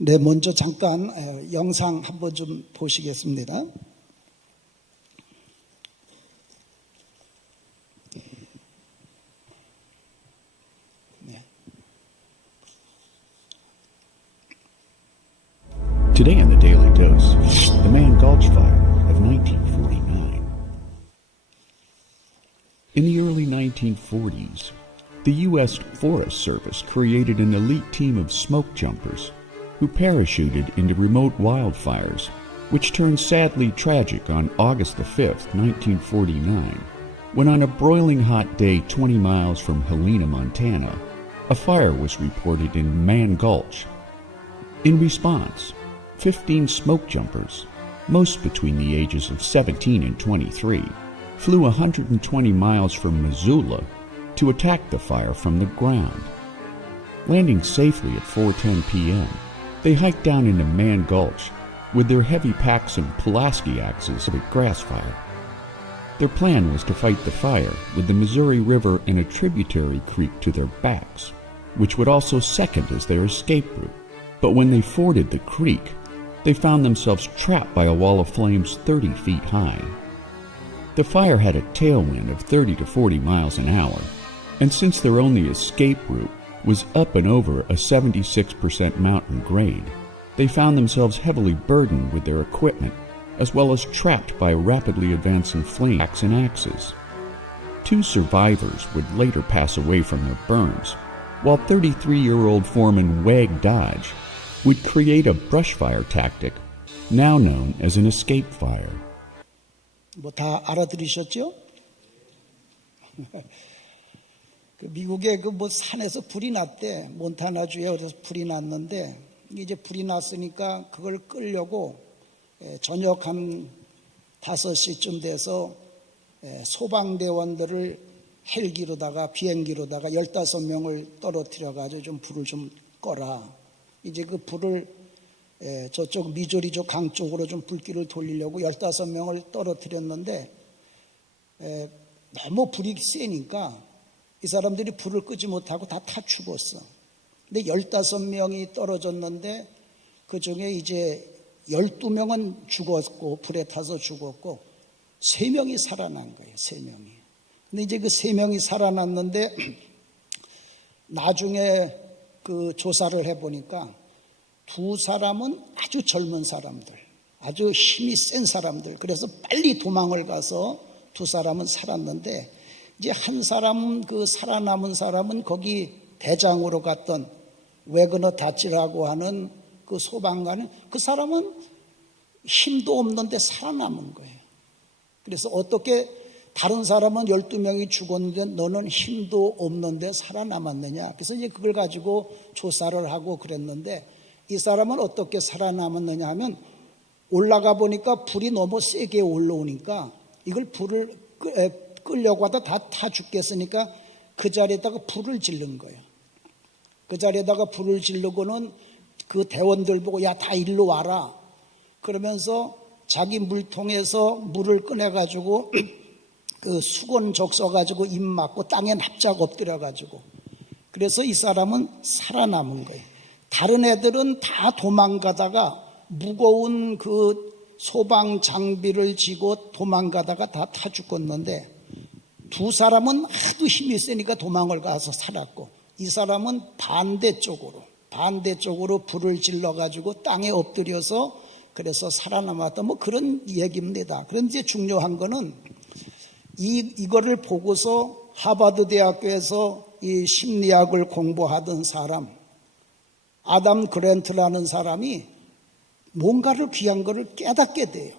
네, 먼저 잠깐 영상 한번 좀 보시겠습니다. Today on the Daily Dose, the Man Gulch Fire of 1949. In the early 1940s, the U.S. Forest Service created an elite team of smoke jumpers who parachuted into remote wildfires, which turned sadly tragic on August the 5th, 1949, when on a broiling hot day 20 miles from Helena, Montana, a fire was reported in Man Gulch. In response, 15 smoke jumpers, most between the ages of 17 and 23, flew 120 miles from Missoula to attack the fire from the ground. Landing safely at 4:10 p.m., they hiked down into Man Gulch with their heavy packs and Pulaski axes of a grass fire. Their plan was to fight the fire with the Missouri River and a tributary creek to their backs, which would also second as their escape route. But when they forded the creek, they found themselves trapped by a wall of flames 30 feet high. The fire had a tailwind of 30 to 40 miles an hour, and since their only escape route was up and over a 76% mountain grade, they found themselves heavily burdened with their equipment, as well as trapped by rapidly advancing flame packs and axes. 2 survivors would later pass away from their burns, while 33-year-old foreman Wag Dodge would create a brush fire tactic, now known as an escape fire. 뭐 다 알아들으셨죠? 미국의 그 산에서 불이 났대. 몬타나주에 어디서 불이 났는데 이제 불이 났으니까 그걸 끌려고 저녁 한 5시쯤 돼서 소방대원들을 헬기로다가 비행기로다가 15명을 떨어뜨려 가지고 좀 불을 좀 꺼라. 이제 그 불을 저쪽 미조리주 강 쪽으로 좀 불길을 돌리려고 15명을 떨어뜨렸는데 너무 불이 세니까 이 사람들이 불을 끄지 못하고 다 죽었어. 근데 15명이 떨어졌는데 그 중에 이제 12명은 죽었고 불에 타서 죽었고 3명이 살아난 거예요. 3명이. 근데 이제 그 3명이 살아났는데 나중에 그 조사를 해보니까 2 사람은 아주 젊은 사람들, 아주 힘이 센 사람들. 그래서 빨리 도망을 가서 2 사람은 살았는데 이제 한 사람, 그 살아남은 사람은 거기 대장으로 갔던 웨그너 다치라고 하는 그 소방관은 그 사람은 힘도 없는데 살아남은 거예요. 그래서 어떻게 다른 사람은 12명이 죽었는데 너는 힘도 없는데 살아남았느냐. 그래서 이제 그걸 가지고 조사를 하고 그랬는데 이 사람은 어떻게 살아남았느냐 하면 올라가 보니까 불이 너무 세게 올라오니까 이걸 불을 끌려고 하다 다 타 죽겠으니까 그 자리에다가 불을 지른 거예요. 그 자리에다가 불을 지르고는 그 대원들 보고 야, 다 일로 와라. 그러면서 자기 물통에서 물을 꺼내가지고 그 수건적 써가지고 입 막고 땅에 납작 엎드려가지고 그래서 이 사람은 살아남은 거예요. 다른 애들은 다 도망가다가 무거운 그 소방 장비를 지고 도망가다가 다 타 죽었는데 2 사람은 하도 힘이 세니까 도망을 가서 살았고 이 사람은 반대쪽으로 불을 질러가지고 땅에 엎드려서 그래서 살아남았다. 뭐 그런 얘기입니다. 그런데 중요한 거는 이거를 보고서 하버드 대학교에서 이 심리학을 공부하던 사람 아담 그랜트라는 사람이 뭔가를 귀한 거를 깨닫게 돼요.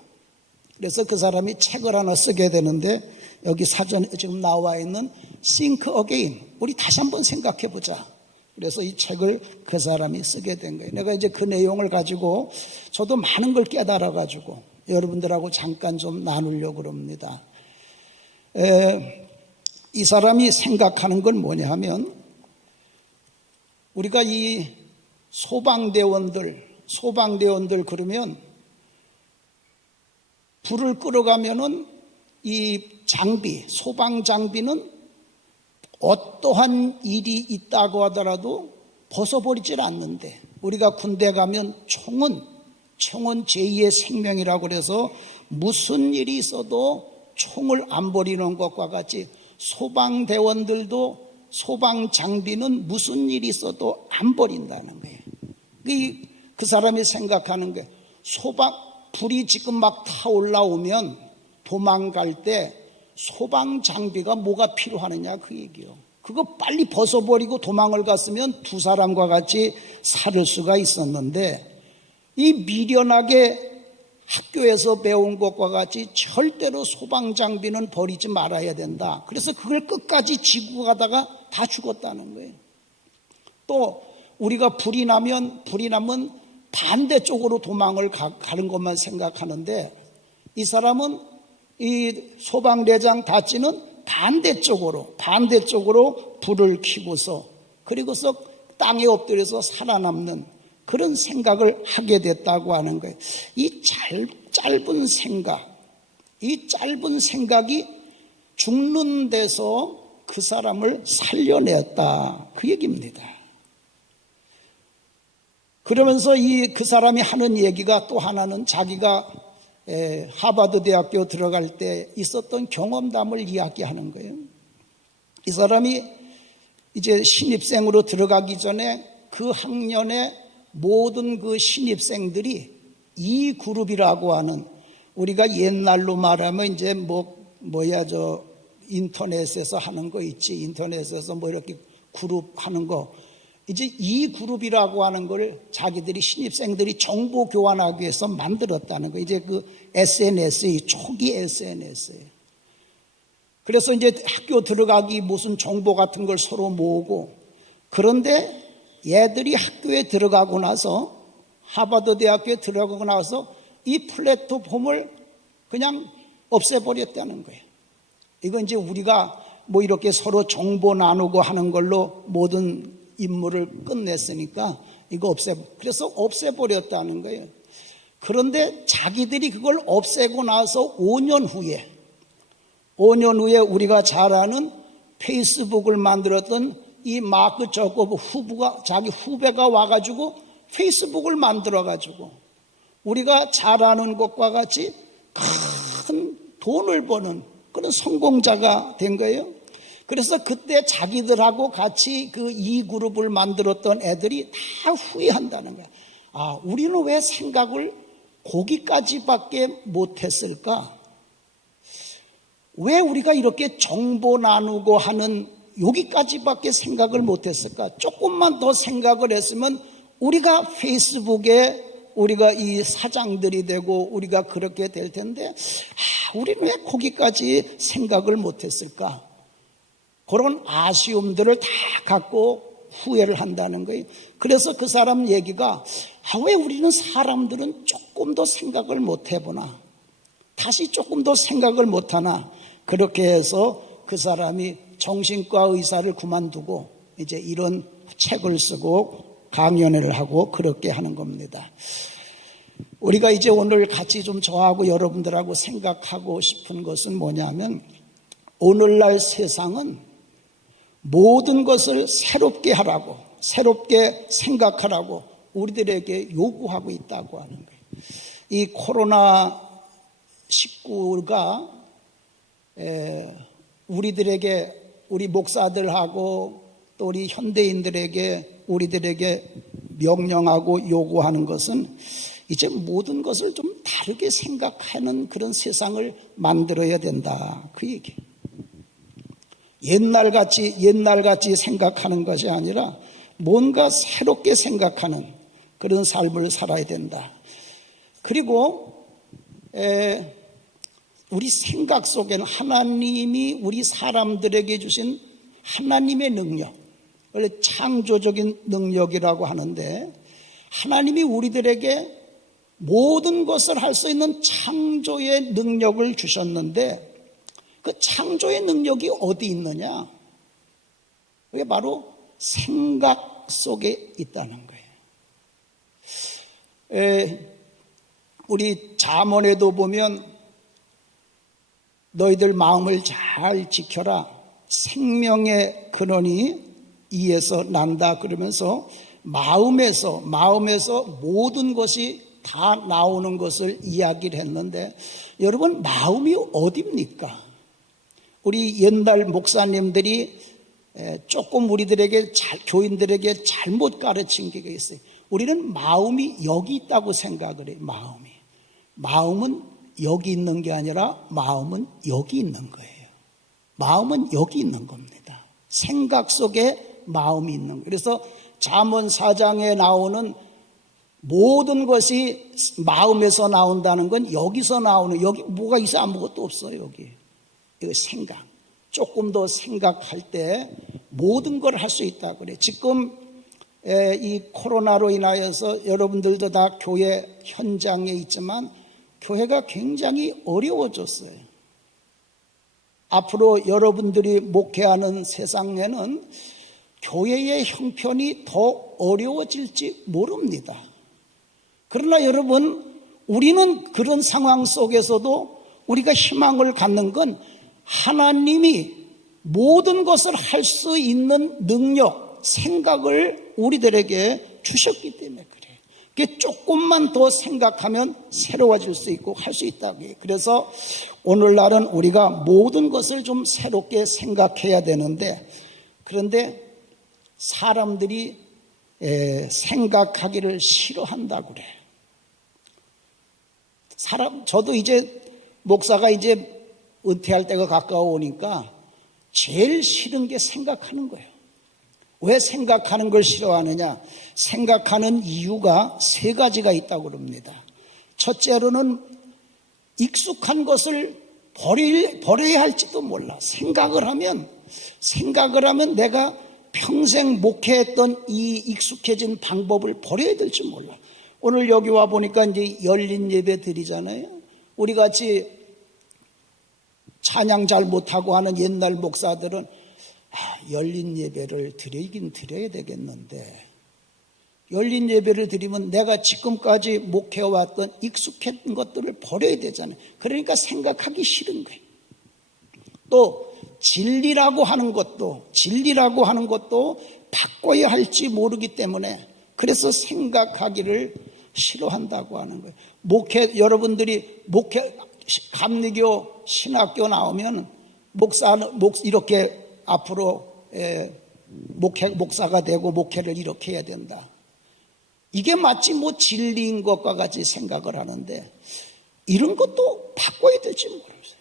그래서 그 사람이 책을 하나 쓰게 되는데 여기 사전에 지금 나와 있는 Think Again, 우리 다시 한번 생각해 보자. 그래서 이 책을 그 사람이 쓰게 된 거예요. 내가 이제 그 내용을 가지고 저도 많은 걸 깨달아 가지고 여러분들하고 잠깐 좀 나누려고 합니다. 이 사람이 생각하는 건 뭐냐 하면 우리가 이 소방대원들 그러면 불을 끌어가면은 이 장비, 소방 장비는 어떠한 일이 있다고 하더라도 벗어버리질 않는데 우리가 군대 가면 총은 제2의 생명이라고 그래서 무슨 일이 있어도 총을 안 버리는 것과 같이 소방대원들도 소방 장비는 무슨 일이 있어도 안 버린다는 거예요. 그 사람이 생각하는 게 불이 지금 막 타올라오면 도망갈 때 소방 장비가 뭐가 필요하느냐 그 얘기요. 그거 빨리 벗어버리고 도망을 갔으면 두 사람과 같이 살 수가 있었는데 이 미련하게 학교에서 배운 것과 같이 절대로 소방 장비는 버리지 말아야 된다. 그래서 그걸 끝까지 지고 가다가 다 죽었다는 거예요. 또 우리가 불이 나면 반대쪽으로 도망을 가는 것만 생각하는데 이 사람은 이 소방대장 다찌는 반대쪽으로 불을 켜고서 그리고서 땅에 엎드려서 살아남는 그런 생각을 하게 됐다고 하는 거예요. 이 짧은 생각이 죽는 데서 그 사람을 살려냈다 그 얘기입니다. 그러면서 그 사람이 하는 얘기가 또 하나는 자기가 하버드 대학교 들어갈 때 있었던 경험담을 이야기하는 거예요. 이 사람이 이제 신입생으로 들어가기 전에 그 학년에 모든 그 신입생들이 이 그룹이라고 하는 우리가 옛날로 말하면 이제 인터넷에서 하는 거 있지. 인터넷에서 이렇게 그룹 하는 거. 이제 이 그룹이라고 하는 걸 자기들이 신입생들이 정보 교환하기 위해서 만들었다는 거. 이제 그 SNS, 초기 SNS예요. 그래서 이제 학교 들어가기 무슨 정보 같은 걸 서로 모으고 그런데 얘들이 학교에 들어가고 나서 하버드 대학교에 들어가고 나서 이 플랫폼을 그냥 없애버렸다는 거예요. 이건 이제 우리가 이렇게 서로 정보 나누고 하는 걸로 모든 임무를 끝냈으니까 그래서 없애버렸다는 거예요. 그런데 자기들이 그걸 없애고 나서 5년 후에 우리가 잘 아는 페이스북을 만들었던 이 마크 저커버 자기 후배가 와가지고 페이스북을 만들어가지고 우리가 잘 아는 것과 같이 큰 돈을 버는 그런 성공자가 된 거예요. 그래서 그때 자기들하고 같이 이 그룹을 만들었던 애들이 다 후회한다는 거야. 우리는 왜 생각을 거기까지밖에 못했을까? 왜 우리가 이렇게 정보 나누고 하는 여기까지밖에 생각을 못했을까? 조금만 더 생각을 했으면 우리가 페이스북에 우리가 이 사장들이 되고 우리가 그렇게 될 텐데 우리는 왜 거기까지 생각을 못했을까? 그런 아쉬움들을 다 갖고 후회를 한다는 거예요. 그래서 그 사람 얘기가 왜 우리는 사람들은 조금 더 생각을 못 해보나? 다시 조금 더 생각을 못 하나? 그렇게 해서 그 사람이 정신과 의사를 그만두고 이제 이런 책을 쓰고 강연회를 하고 그렇게 하는 겁니다. 우리가 이제 오늘 같이 좀 저하고 여러분들하고 생각하고 싶은 것은 뭐냐면 오늘날 세상은 모든 것을 새롭게 하라고 새롭게 생각하라고 우리들에게 요구하고 있다고 하는 거예요. 이 코로나19가 우리들에게 우리 목사들하고 또 우리 현대인들에게 우리들에게 명령하고 요구하는 것은 이제 모든 것을 좀 다르게 생각하는 그런 세상을 만들어야 된다 그 얘기예요. 옛날같이 생각하는 것이 아니라 뭔가 새롭게 생각하는 그런 삶을 살아야 된다. 그리고 우리 생각 속에는 하나님이 우리 사람들에게 주신 하나님의 능력, 원래 창조적인 능력이라고 하는데 하나님이 우리들에게 모든 것을 할 수 있는 창조의 능력을 주셨는데 그 창조의 능력이 어디 있느냐? 그게 바로 생각 속에 있다는 거예요. 우리 잠언에도 보면 너희들 마음을 잘 지켜라. 생명의 근원이 이에서 난다. 그러면서 마음에서 모든 것이 다 나오는 것을 이야기를 했는데, 여러분, 마음이 어딥니까? 우리 옛날 목사님들이 조금 우리들에게 교인들에게 잘못 가르친 게 있어요. 우리는 마음이 여기 있다고 생각을 해요. 마음은 여기 있는 게 아니라 마음은 여기 있는 거예요. 마음은 여기 있는 겁니다. 생각 속에 마음이 있는 거예요. 그래서 잠언 4장에 나오는 모든 것이 마음에서 나온다는 건 여기서 나오는, 여기 뭐가 있어? 아무것도 없어요. 여기 이거 생각. 조금 더 생각할 때 모든 걸 할 수 있다 그래. 지금 이 코로나로 인하여서 여러분들도 다 교회 현장에 있지만 교회가 굉장히 어려워졌어요. 앞으로 여러분들이 목회하는 세상에는 교회의 형편이 더 어려워질지 모릅니다. 그러나 여러분, 우리는 그런 상황 속에서도 우리가 희망을 갖는 건 하나님이 모든 것을 할 수 있는 능력, 생각을 우리들에게 주셨기 때문에 그래요. 그게 조금만 더 생각하면 새로워질 수 있고 할 수 있다고 해요. 그래서 오늘날은 우리가 모든 것을 좀 새롭게 생각해야 되는데, 그런데 사람들이 생각하기를 싫어한다고 그래요. 저도 이제 목사가 이제 은퇴할 때가 가까워오니까 제일 싫은 게 생각하는 거예요. 왜 생각하는 걸 싫어하느냐? 생각하는 이유가 3가지가 있다고 그럽니다. 첫째로는 익숙한 것을 버려야 할지도 몰라. 생각을 하면 내가 평생 목회했던 이 익숙해진 방법을 버려야 될지 몰라. 오늘 여기 와 보니까 이제 열린 예배 드리잖아요. 우리 같이 찬양 잘 못하고 하는 옛날 목사들은 열린 예배를 드리긴 드려야 되겠는데, 열린 예배를 드리면 내가 지금까지 목회해왔던 익숙한 것들을 버려야 되잖아요. 그러니까 생각하기 싫은 거예요. 또 진리라고 하는 것도 바꿔야 할지 모르기 때문에 그래서 생각하기를 싫어한다고 하는 거예요. 여러분들이 감리교 신학교 나오면 이렇게 앞으로 목사가 되고 목회를 이렇게 해야 된다. 이게 마치 진리인 것과 같이 생각을 하는데, 이런 것도 바꿔야 될지 모르겠어요.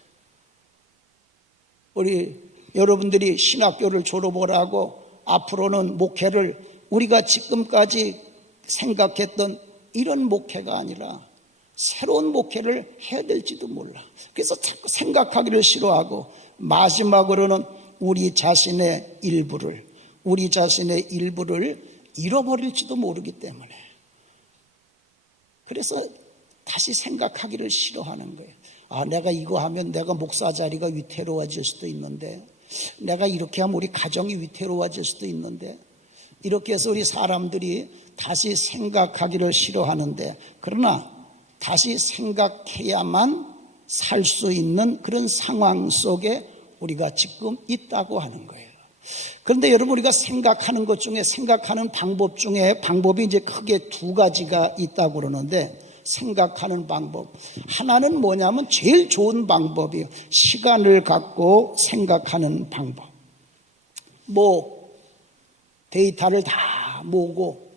우리 여러분들이 신학교를 졸업을 하고 앞으로는 목회를 우리가 지금까지 생각했던 이런 목회가 아니라 새로운 목회를 해야 될지도 몰라. 그래서 자꾸 생각하기를 싫어하고, 마지막으로는 우리 자신의 일부를 잃어버릴지도 모르기 때문에, 그래서 다시 생각하기를 싫어하는 거예요. 내가 이거 하면 내가 목사 자리가 위태로워질 수도 있는데, 내가 이렇게 하면 우리 가정이 위태로워질 수도 있는데, 이렇게 해서 우리 사람들이 다시 생각하기를 싫어하는데, 그러나 다시 생각해야만 살 수 있는 그런 상황 속에 우리가 지금 있다고 하는 거예요. 그런데 여러분, 우리가 생각하는 것 중에, 생각하는 방법 중에 방법이 이제 크게 2가지가 있다고 그러는데, 생각하는 방법 하나는 뭐냐면 제일 좋은 방법이에요. 시간을 갖고 생각하는 방법. 데이터를 다 모으고,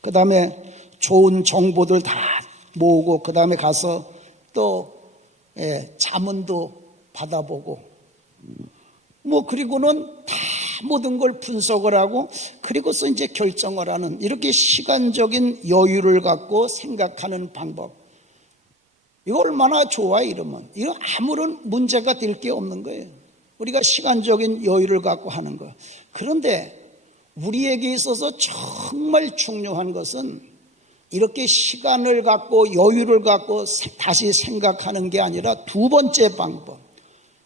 그 다음에 좋은 정보들 다 모으고, 그 다음에 가서 또 자문도 받아보고, 그리고는 다 모든 걸 분석을 하고, 그리고서 이제 결정을 하는, 이렇게 시간적인 여유를 갖고 생각하는 방법. 이거 얼마나 좋아, 이러면. 이거 아무런 문제가 될 게 없는 거예요. 우리가 시간적인 여유를 갖고 하는 거예요. 그런데 우리에게 있어서 정말 중요한 것은 이렇게 시간을 갖고 여유를 갖고 다시 생각하는 게 아니라 2번째 방법,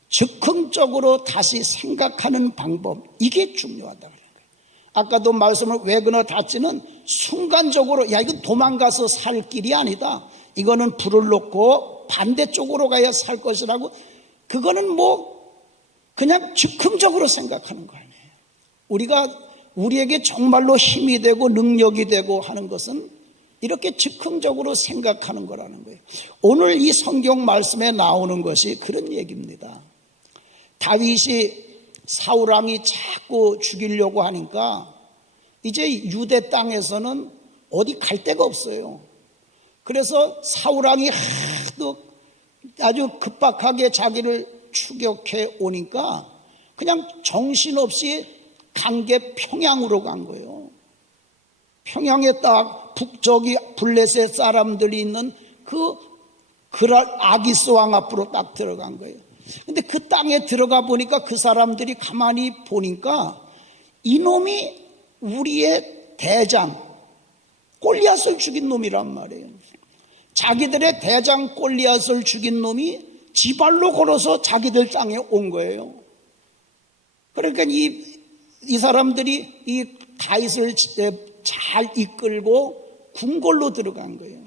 즉흥적으로 다시 생각하는 방법, 이게 중요하다 그런 거예요. 아까도 말씀을 외근어 닫지는 순간적으로 이건 도망가서 살 길이 아니다. 이거는 불을 놓고 반대쪽으로 가야 살 것이라고, 그거는 그냥 즉흥적으로 생각하는 거 아니에요. 우리가 우리에게 정말로 힘이 되고 능력이 되고 하는 것은 이렇게 즉흥적으로 생각하는 거라는 거예요. 오늘 이 성경 말씀에 나오는 것이 그런 얘기입니다. 다윗이 사울왕이 자꾸 죽이려고 하니까 이제 유대 땅에서는 어디 갈 데가 없어요. 그래서 사울왕이 하도 아주 급박하게 자기를 추격해 오니까 그냥 정신없이 강계 평양으로 간 거예요. 평양에 딱 북쪽이 블레셋 사람들이 있는 그 아기스 왕 앞으로 딱 들어간 거예요. 근데 그 땅에 들어가 보니까 그 사람들이 가만히 보니까 이놈이 우리의 대장 골리앗을 죽인 놈이란 말이에요. 자기들의 대장 골리앗을 죽인 놈이 지발로 걸어서 자기들 땅에 온 거예요. 그러니까 이 사람들이 이 다윗을 잘 이끌고 궁궐로 들어간 거예요.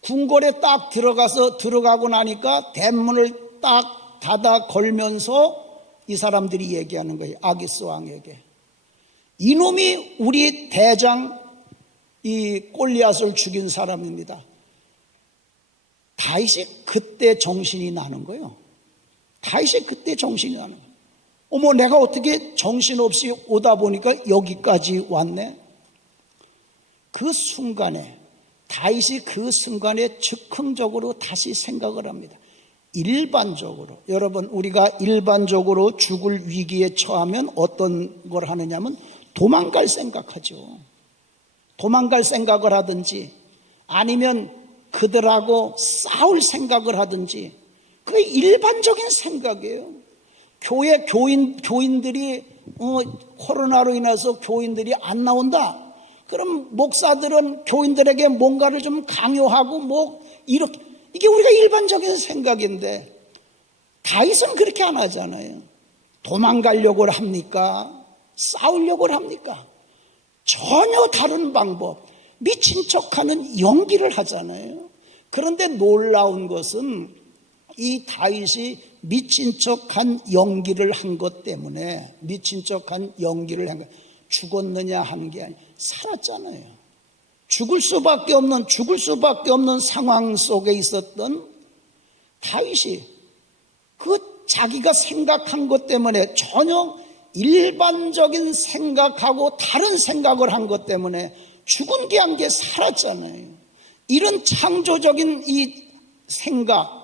궁궐에 딱 들어가고 나니까 대문을 딱 닫아 걸면서 이 사람들이 얘기하는 거예요. 아기스 왕에게. 이놈이 우리 대장 이 골리앗을 죽인 사람입니다. 다윗이 그때 정신이 나는 거예요. 다윗이 그때 정신이 나는 거예요. 어머, 내가 어떻게 정신없이 오다 보니까 여기까지 왔네. 그 순간에 다윗이 그 순간에 즉흥적으로 다시 생각을 합니다. 일반적으로 여러분, 우리가 일반적으로 죽을 위기에 처하면 어떤 걸 하느냐면 도망갈 생각하죠. 도망갈 생각을 하든지 아니면 그들하고 싸울 생각을 하든지, 그게 일반적인 생각이에요. 교인들이 코로나로 인해서 교인들이 안 나온다. 그럼 목사들은 교인들에게 뭔가를 좀 강요하고 이렇게, 이게 우리가 일반적인 생각인데 다윗은 그렇게 안 하잖아요. 도망가려고 합니까? 싸우려고 합니까? 전혀 다른 방법, 미친 척하는 연기를 하잖아요. 그런데 놀라운 것은 이 다윗이 미친 척한 연기를 한 것 때문에, 미친 척한 연기를 한 것, 죽었느냐 하는 게 아니라 살았잖아요. 죽을 수밖에 없는 상황 속에 있었던 다윗이 그 자기가 생각한 것 때문에, 전혀 일반적인 생각하고 다른 생각을 한 것 때문에 죽은 게 아니라 살았잖아요. 이런 창조적인 이 생각,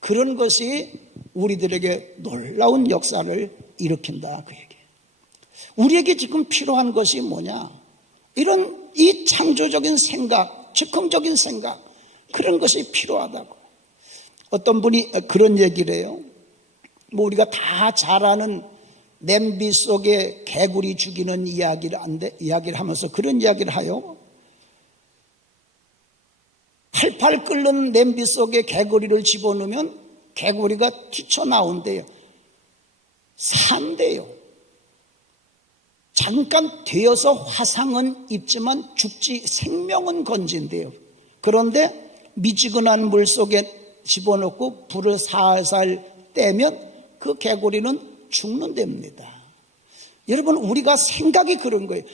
그런 것이 우리들에게 놀라운 역사를 일으킨다, 그 얘기예요. 우리에게 지금 필요한 것이 뭐냐? 이런 이 창조적인 생각, 즉흥적인 생각, 그런 것이 필요하다고. 어떤 분이 그런 얘기를 해요. 우리가 다 잘 아는 냄비 속에 개구리 죽이는 이야기를 하면서 그런 이야기를 하요. 팔팔 끓는 냄비 속에 개구리를 집어넣으면 개구리가 튀쳐나온대요. 산대요. 잠깐 되어서 화상은 입지만 죽지, 생명은 건진대요. 그런데 미지근한 물 속에 집어넣고 불을 살살 떼면 그 개구리는 죽는답니다. 여러분, 우리가 생각이 그런 거예요.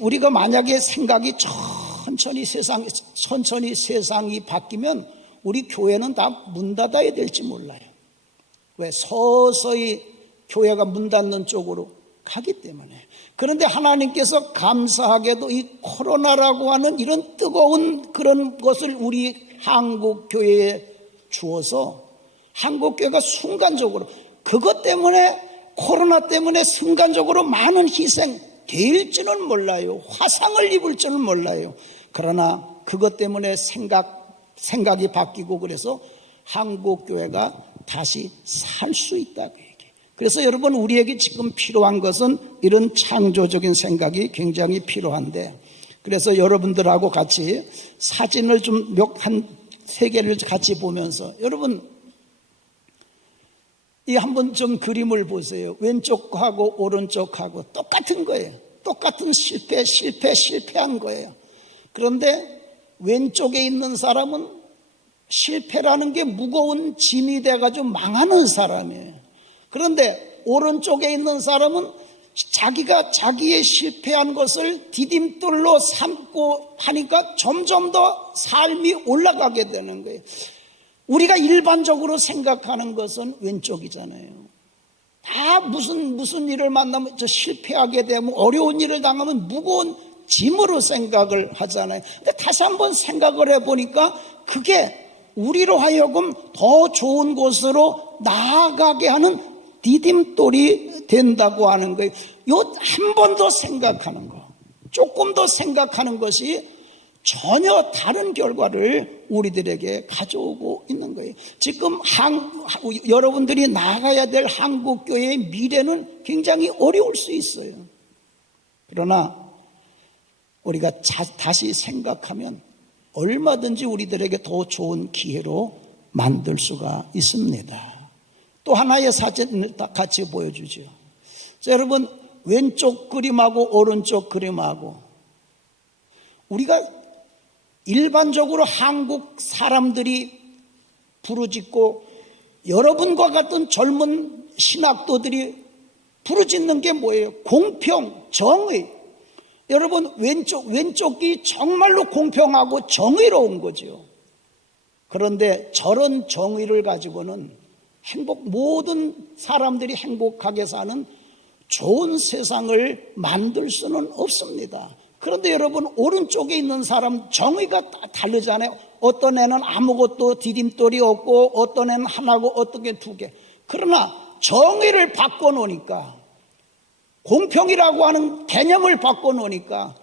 우리가 만약에 생각이 천천히 세상이 바뀌면 우리 교회는 다 문 닫아야 될지 몰라요. 왜? 서서히 교회가 문 닫는 쪽으로 가기 때문에. 그런데 하나님께서 감사하게도 이 코로나라고 하는 이런 뜨거운 그런 것을 우리 한국 교회에 주어서 한국 교회가 순간적으로, 그것 때문에, 코로나 때문에 순간적으로 많은 희생 될지는 몰라요. 화상을 입을 줄은 몰라요. 그러나 그것 때문에 생각이 바뀌고, 그래서 한국 교회가 다시 살 수 있다고 얘기해요. 그래서 여러분, 우리에게 지금 필요한 것은 이런 창조적인 생각이 굉장히 필요한데, 그래서 여러분들하고 같이 사진을 좀 한 세 개를 같이 보면서, 여러분, 이 한번 좀 그림을 보세요. 왼쪽하고 오른쪽하고 똑같은 거예요. 똑같은 실패한 거예요. 그런데 왼쪽에 있는 사람은 실패라는 게 무거운 짐이 돼가지고 망하는 사람이에요. 그런데 오른쪽에 있는 사람은 자기가 자기의 실패한 것을 디딤돌로 삼고 하니까 점점 더 삶이 올라가게 되는 거예요. 우리가 일반적으로 생각하는 것은 왼쪽이잖아요. 다 무슨 일을 만나면 저 실패하게 되면, 어려운 일을 당하면 무거운 짐으로 생각을 하잖아요. 근데 다시 한번 생각을 해보니까 그게 우리로 하여금 더 좋은 곳으로 나아가게 하는 디딤돌이 된다고 하는 거예요. 요 한 번 더 생각하는 거, 조금 더 생각하는 것이 전혀 다른 결과를 우리들에게 가져오고 있는 거예요. 지금 여러분들이 나가야 될 한국교회의 미래는 굉장히 어려울 수 있어요. 그러나 우리가 다시 생각하면 얼마든지 우리들에게 더 좋은 기회로 만들 수가 있습니다. 또 하나의 사진을 같이 보여주죠. 자, 여러분, 왼쪽 그림하고 오른쪽 그림하고, 우리가 일반적으로 한국 사람들이 부르짖고 여러분과 같은 젊은 신학도들이 부르짖는 게 뭐예요? 공평, 정의. 여러분, 왼쪽이 정말로 공평하고 정의로운 거죠. 그런데 저런 정의를 가지고는 모든 사람들이 행복하게 사는 좋은 세상을 만들 수는 없습니다. 그런데 여러분, 오른쪽에 있는 사람 정의가 다르잖아요. 어떤 애는 아무것도 디딤돌이 없고, 어떤 애는 하나고, 어떤 애 두 개. 그러나 정의를 바꿔놓으니까, 공평이라고 하는 개념을 바꿔놓으니까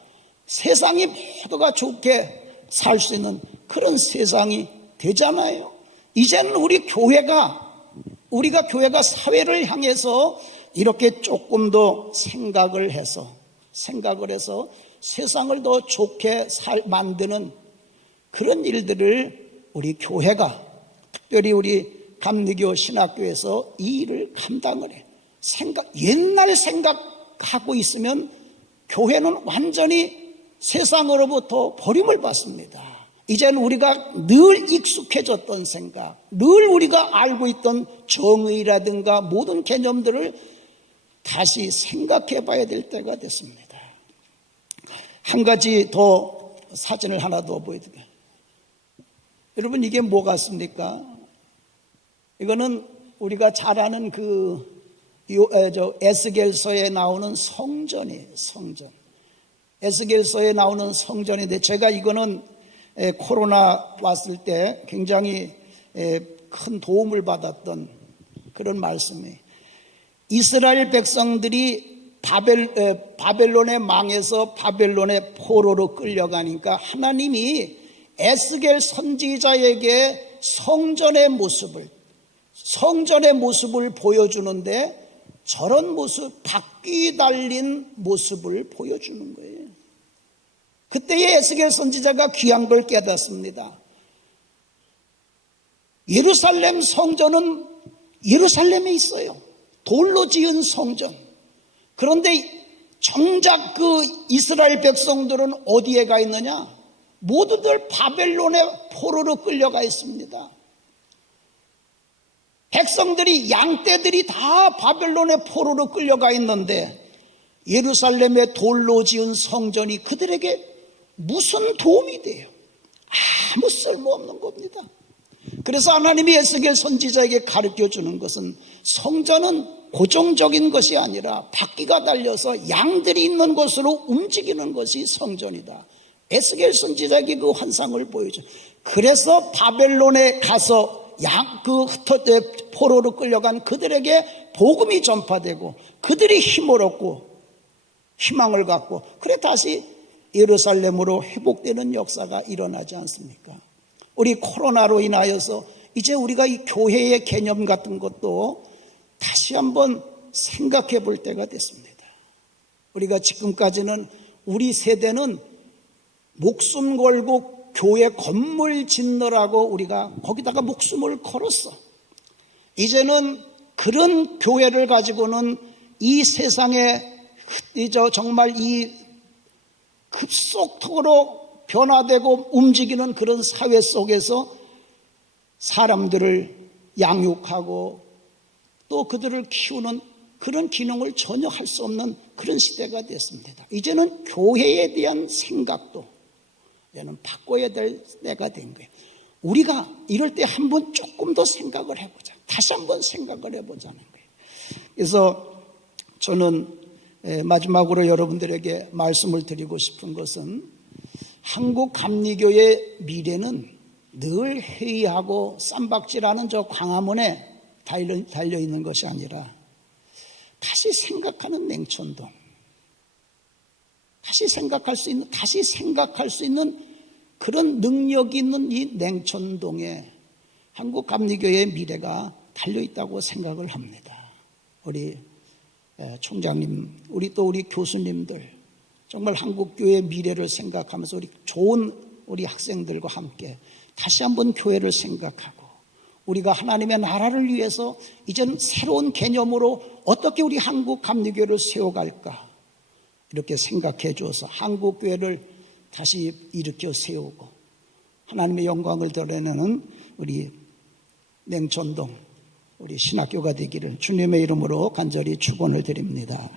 세상이 모두가 좋게 살 수 있는 그런 세상이 되잖아요. 이제는 우리가 교회가 사회를 향해서 이렇게 조금 더 생각을 해서 세상을 더 좋게 만드는 그런 일들을 우리 교회가, 특별히 우리 감리교 신학교에서 이 일을 감당을 해요. 옛날 생각하고 있으면 교회는 완전히 세상으로부터 버림을 받습니다. 이제는 우리가 늘 익숙해졌던 생각, 늘 우리가 알고 있던 정의라든가 모든 개념들을 다시 생각해 봐야 될 때가 됐습니다. 한 가지 더 사진을 하나 더 보여드릴게요. 여러분, 이게 뭐 같습니까? 이거는 우리가 잘 아는 에스겔서에 나오는 성전이에요. 성전. 에스겔서에 나오는 성전인데, 제가 이거는 코로나 왔을 때 굉장히 큰 도움을 받았던 그런 말씀이에요. 이스라엘 백성들이 바벨론에 망해서 바벨론의 포로로 끌려가니까 하나님이 에스겔 선지자에게 성전의 모습을 보여주는데, 저런 모습, 바퀴 달린 모습을 보여주는 거예요. 그때의 에스겔 선지자가 귀한 걸 깨닫습니다. 예루살렘 성전은 예루살렘에 있어요. 돌로 지은 성전. 그런데 정작 그 이스라엘 백성들은 어디에 가 있느냐? 모두들 바벨론의 포로로 끌려가 있습니다. 백성들이, 양떼들이 다 바벨론의 포로로 끌려가 있는데 예루살렘의 돌로 지은 성전이 그들에게 무슨 도움이 돼요? 아무 쓸모없는 겁니다. 그래서 하나님이 에스겔 선지자에게 가르쳐 주는 것은, 성전은 고정적인 것이 아니라 바퀴가 달려서 양들이 있는 곳으로 움직이는 것이 성전이다. 에스겔 선지자에게 그 환상을 보여줘. 그래서 바벨론에 가서 포로로 끌려간 그들에게 복음이 전파되고, 그들이 힘을 얻고 희망을 갖고, 그래 다시 예루살렘으로 회복되는 역사가 일어나지 않습니까? 우리 코로나로 인하여서 이제 우리가 이 교회의 개념 같은 것도 다시 한번 생각해 볼 때가 됐습니다. 우리가 지금까지는, 우리 세대는 목숨 걸고 교회 건물 짓느라고 우리가 거기다가 목숨을 걸었어. 이제는 그런 교회를 가지고는 이 세상에 정말 이 급속도로 변화되고 움직이는 그런 사회 속에서 사람들을 양육하고 또 그들을 키우는 그런 기능을 전혀 할 수 없는 그런 시대가 됐습니다. 이제는 교회에 대한 생각도 이제는 바꿔야 될 때가 된 거예요. 우리가 이럴 때 한번 조금 더 생각을 해보자. 다시 한번 생각을 해보자는 거예요. 그래서 저는 마지막으로 여러분들에게 말씀을 드리고 싶은 것은 한국 감리교의 미래는 늘 회의하고 쌈박질하는 저 광화문에 달려있는 것이 아니라 다시 생각하는 냉천동, 다시 생각할 수 있는 그런 능력이 있는 이 냉천동에 한국 감리교의 미래가 달려있다고 생각을 합니다. 우리 총장님, 우리 교수님들, 정말 한국교회의 미래를 생각하면서 좋은 우리 학생들과 함께 다시 한번 교회를 생각하고 우리가 하나님의 나라를 위해서 이제는 새로운 개념으로 어떻게 우리 한국 감리교회를 세워갈까 이렇게 생각해 줘서 한국교회를 다시 일으켜 세우고 하나님의 영광을 드러내는 우리 냉천동 우리 신학교가 되기를 주님의 이름으로 간절히 축원을 드립니다.